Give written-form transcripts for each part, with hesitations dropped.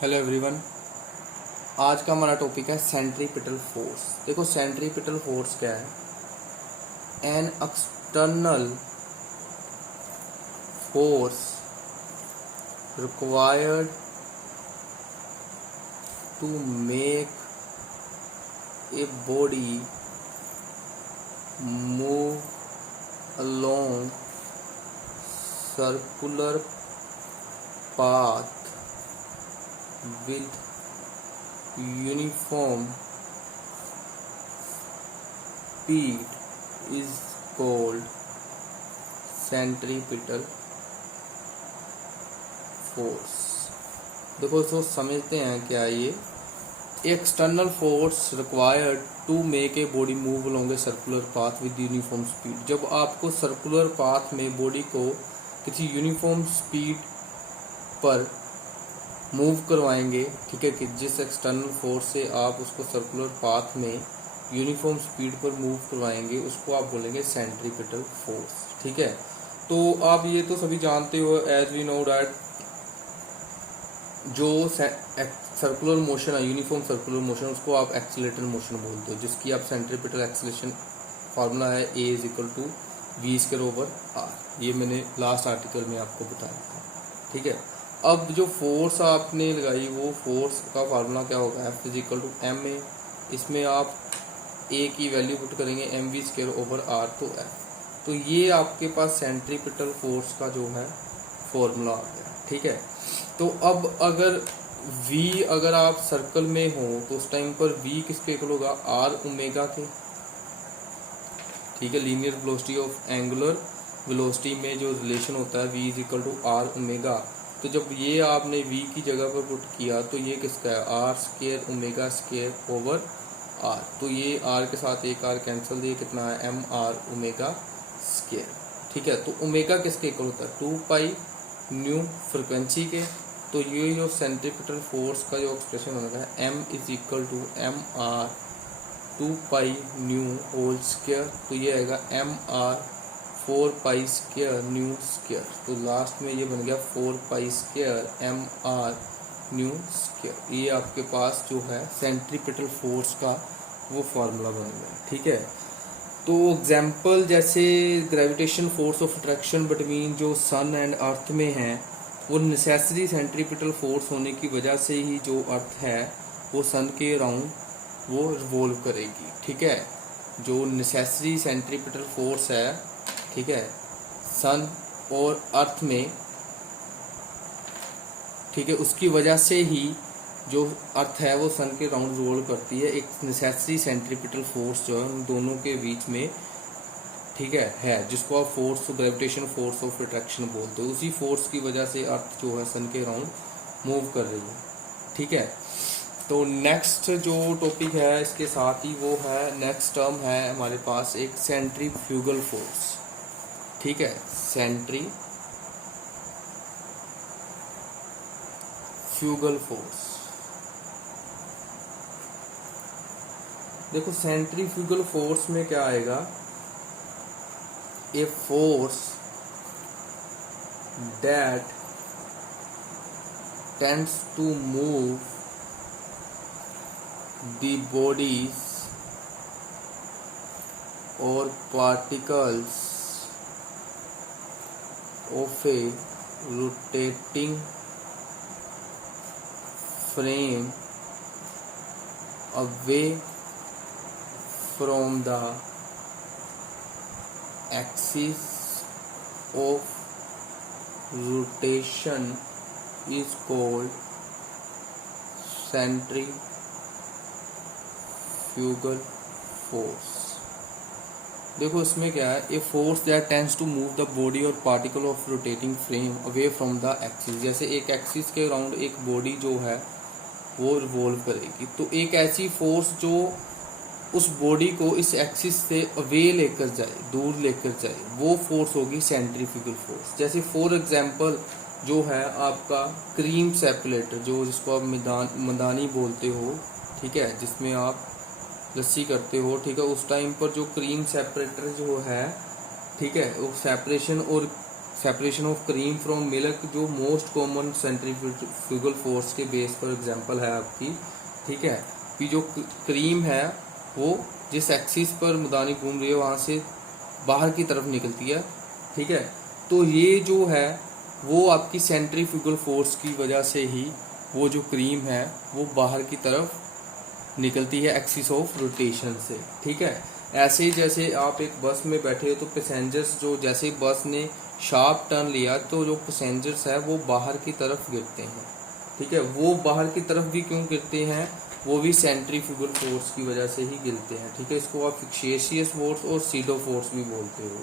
Hello everyone. आज का हमारा टॉपिक है सेंट्रीपिटल फोर्स। देखो सेंट्रीपिटल फोर्स क्या है? An external force required to make a body move along circular path with uniform speed is called centripetal force। देखो इसको समझते हैं क्या ये। External force required to make a body move along a circular path with uniform speed. जब आपको circular path में body को किसी यूनिफॉर्म स्पीड पर मूव करवाएंगे, ठीक है, कि जिस एक्सटर्नल फोर्स से आप उसको सर्कुलर पाथ में यूनिफॉर्म स्पीड पर मूव करवाएंगे उसको आप बोलेंगे सेंट्रीपिटल फोर्स। ठीक है, तो आप ये तो सभी जानते हो, एज वी नो डैट जो सर्कुलर मोशन है, यूनिफॉर्म सर्कुलर मोशन, उसको आप एक्सीलरेटर मोशन बोलते हो, जिसकी आप सेंट्रीपिटल एक्सीलरेशन फार्मूला है A = v²/r। ये मैंने लास्ट आर्टिकल में आपको बताया था। ठीक है, अब जो फोर्स आपने लगाई वो फोर्स का फार्मूला क्या होगा? F = ma। इसमें आप A की वैल्यू पुट करेंगे mv²/r तो F। तो ये आपके पास सेंट्रीपिटल फोर्स का जो है फॉर्मूला आ गया। ठीक है, तो अब अगर v अगर आप सर्कल में हो तो उस टाइम पर v किसके इक्वल होगा? r ओमेगा के। ठीक है, linear velocity of angular velocity में जो रिलेशन होता है v = r ओमेगा। तो जब ये आपने v की जगह पर पुट किया तो ये किसका है? r² ओमेगा² तो ये r के साथ एक r कैंसिल, ये कितना है? mr ओमेगा²। ठीक है, तो ओमेगा किसके इक्वल होता है? 2π न्यू फ्रिक्वेंसी के। तो ये जो सेंट्रीपिटल फोर्स का जो एक्सप्रेशन होता है m = mr 2π nu whole square. तो ये आएगा mr 4π² न्यू स्क्वायर। तो लास्ट में ये बन गया 4π² mr न्यू स्क्वायर। ये आपके पास जो है सेंट्रीपिटल फोर्स का वो फार्मूला बन गया। ठीक है, तो एग्जाम्पल जैसे gravitation force of attraction between जो सन एंड अर्थ में है, वो नेसेसरी सेंट्रीपिटल फोर्स होने की वजह से ही जो अर्थ है वो सन के अराउंड वो रिवॉल्व करेगी। ठीक है, जो नेसेसरी सेंट्रीपिटल फोर्स है, ठीक है, सन और अर्थ में, ठीक है, उसकी वजह से ही जो अर्थ है वो सन के राउंड रिवॉल्व करती है। एक नेसेसरी सेंट्रीपिटल फोर्स जो है उन दोनों के बीच में, ठीक है जिसको आप force gravitation force of attraction बोलते हो। उसी फोर्स की वजह से अर्थ जो है सन के राउंड मूव कर रही है। ठीक है, तो नेक्स्ट जो टॉपिक है इसके साथ ही वो है, नेक्स्ट टर्म है हमारे पास एक सेंट्रीफ्यूगल फोर्स। ठीक है, सेंट्रीफ्यूगल फोर्स। देखो सेंट्रीफ्यूगल फोर्स में क्या आएगा? A force that tends to move the bodies और particles of a rotating frame away from the axis of rotation is called centrifugal force। देखो इसमें क्या है? A force that tends to move the body और particle of rotating frame away from the axis. जैसे एक axis के around एक body जो है वो रिवॉल्व करेगी, तो एक ऐसी फोर्स जो उस बॉडी को इस एक्सिस से अवे लेकर जाए, दूर लेकर जाए, वो फोर्स होगी सेंट्रीफ्यूगल फोर्स। जैसे फॉर एग्जांपल जो है आपका क्रीम सेपरेटर, जो जिसको आप मदानी बोलते हो, ठीक है, जिसमें आप लस्सी करते हो, ठीक है, उस टाइम पर जो क्रीम सेपरेटर जो है, ठीक है, वो सेपरेशन और separation of cream from milk जो मोस्ट कॉमन सेंट्रीफ्यूगल फोर्स के बेस पर एग्जांपल है आपकी, ठीक है। कि जो क्रीम है वो जिस एक्सिस पर मदानी घूम रही है वहाँ से बाहर की तरफ निकलती है, ठीक है। तो ये जो है वो आपकी सेंट्रीफ्यूगल फोर्स की वजह से ही वो जो क्रीम है वो बाहर की तरफ निकलती है एक्सिस ऑफ रोटेशन से, ठीक है। ऐसे ही जैसे आप एक बस में बैठे हो तो पैसेंजर्स जो जैसे ही बस ने शार्प टर्न लिया तो जो पैसेंजर्स है वो बाहर की तरफ गिरते हैं, ठीक है। वो बाहर की तरफ भी क्यों गिरते हैं, वो भी सेंट्रीफ्यूगल फोर्स की वजह से ही गिरते हैं, ठीक है। इसको आप फिक्सेशियस फोर्स और सीडो फोर्स भी बोलते हो,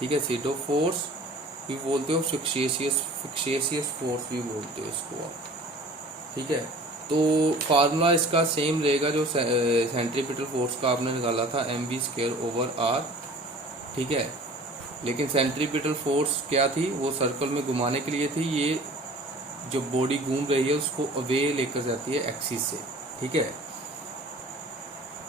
ठीक है। सीडो फोर्स भी बोलते हो, फिक्सेशियस फोर्स भी बोलते हो इसको आप, ठीक है। तो फार्मूला इसका सेम रहेगा जो सेंट्रीपिटल फोर्स का आपने निकाला था mv²/r, ठीक है। लेकिन सेंट्रीपिटल फोर्स क्या थी, वो सर्कल में घुमाने के लिए थी, ये जो बॉडी घूम रही है उसको अवे लेकर जाती है एक्सिस से, ठीक है।